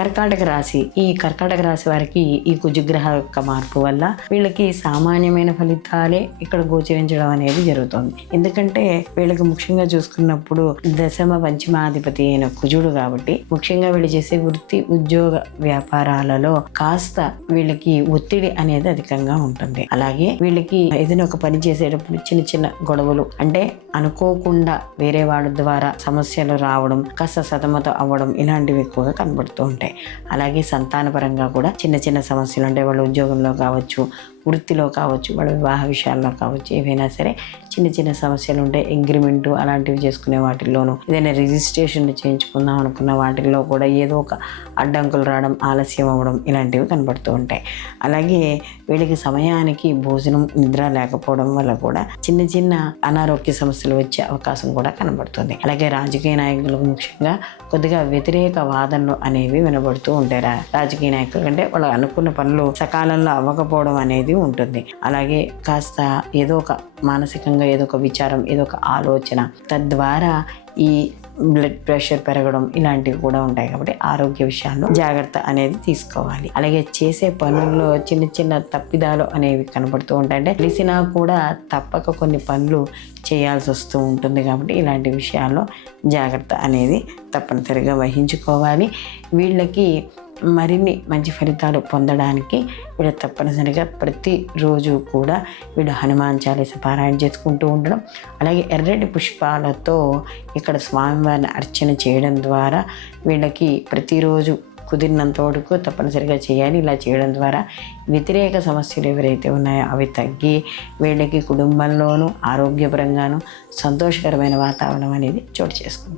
కర్కాటక రాశి, ఈ కర్కాటక రాశి వారికి ఈ కుజగ్రహ యొక్క మార్పు వల్ల వీళ్ళకి సామాన్యమైన ఫలితాలే ఇక్కడ గోచరించడం అనేది జరుగుతుంది. ఎందుకంటే వీళ్ళకి ముఖ్యంగా చూసుకున్నప్పుడు దశమ పంచమాధిపతి అయిన కుజుడు కాబట్టి ముఖ్యంగా వీళ్ళు చేసే వృత్తి ఉద్యోగ వ్యాపారాలలో కాస్త వీళ్ళకి ఒత్తిడి అనేది అధికంగా ఉంటుంది. అలాగే వీళ్ళకి ఏదైనా ఒక పని చేసేటప్పుడు చిన్న చిన్న గొడవలు, అంటే అనుకోకుండా వేరే వాళ్ళ ద్వారా సమస్యలు రావడం, కాస్త సతమతం అవ్వడం, ఇలాంటివి ఎక్కువగా కనబడుతూ ఉంటాయి. అలాగే సంతానపరంగా కూడా చిన్న చిన్న సమస్యలు, అంటే వాళ్ళ ఉద్యోగంలో కావచ్చు, వృత్తిలో కావచ్చు, వాళ్ళ వివాహ విషయాల్లో కావచ్చు, ఏవైనా సరే చిన్న చిన్న సమస్యలు ఉంటాయి. అగ్రిమెంట్ అలాంటివి చేసుకునే వాటిల్లోనూ, ఏదైనా రిజిస్ట్రేషన్ చేయించుకుందాం అనుకున్న వాటిల్లో కూడా ఏదో ఒక అడ్డంకులు రావడం, ఆలస్యం అవ్వడం, ఇలాంటివి కనబడుతూ ఉంటాయి. అలాగే వీళ్ళకి సమయానికి భోజనం, నిద్ర లేకపోవడం వల్ల కూడా చిన్న చిన్న అనారోగ్య సమస్యలు వచ్చే అవకాశం కూడా కనబడుతుంది. అలాగే రాజకీయ నాయకులకు ముఖ్యంగా కొద్దిగా వ్యతిరేక వాదనలు అనేవి వినబడుతూ ఉంటాయి. రాజకీయ నాయకులు అంటే వాళ్ళు అనుకున్న పనులు సకాలంలో అవ్వకపోవడం అనేది ఉంటుంది. అలాగే కాస్త ఏదో ఒక మానసికంగా ఏదో ఒక విచారం, ఏదో ఒక ఆలోచన, తద్వారా ఈ బ్లడ్ ప్రెషర్ పెరగడం, ఇలాంటివి కూడా ఉంటాయి. కాబట్టి ఆరోగ్య విషయాల్లో జాగ్రత్త అనేది తీసుకోవాలి. అలాగే చేసే పనుల్లో చిన్న చిన్న తప్పిదాలు అనేవి కనబడుతూ ఉంటాయి. అంటే తెలిసినా కూడా తప్పక కొన్ని పనులు చేయాల్సి వస్తూ ఉంటుంది. కాబట్టి ఇలాంటి విషయాల్లో జాగ్రత్త అనేది తప్పనిసరిగా వహించుకోవాలి. వీళ్ళకి మరిన్ని మంచి ఫలితాలు పొందడానికి వీళ్ళు తప్పనిసరిగా ప్రతిరోజు కూడా వీళ్ళు హనుమాన్ చాలీస పారాయణ చేసుకుంటూ ఉండడం, అలాగే ఎర్రటి పుష్పాలతో ఇక్కడ స్వామివారిని అర్చన చేయడం ద్వారా వీళ్ళకి ప్రతిరోజు కుదిరినంత వరకు తప్పనిసరిగా చేయాలి. ఇలా చేయడం ద్వారా వ్యతిరేక సమస్యలు ఎవరైతే ఉన్నాయో అవి తగ్గి వీళ్ళకి కుటుంబంలోనూ ఆరోగ్యపరంగానూ సంతోషకరమైన వాతావరణం అనేది చోటు చేసుకుంటుంది.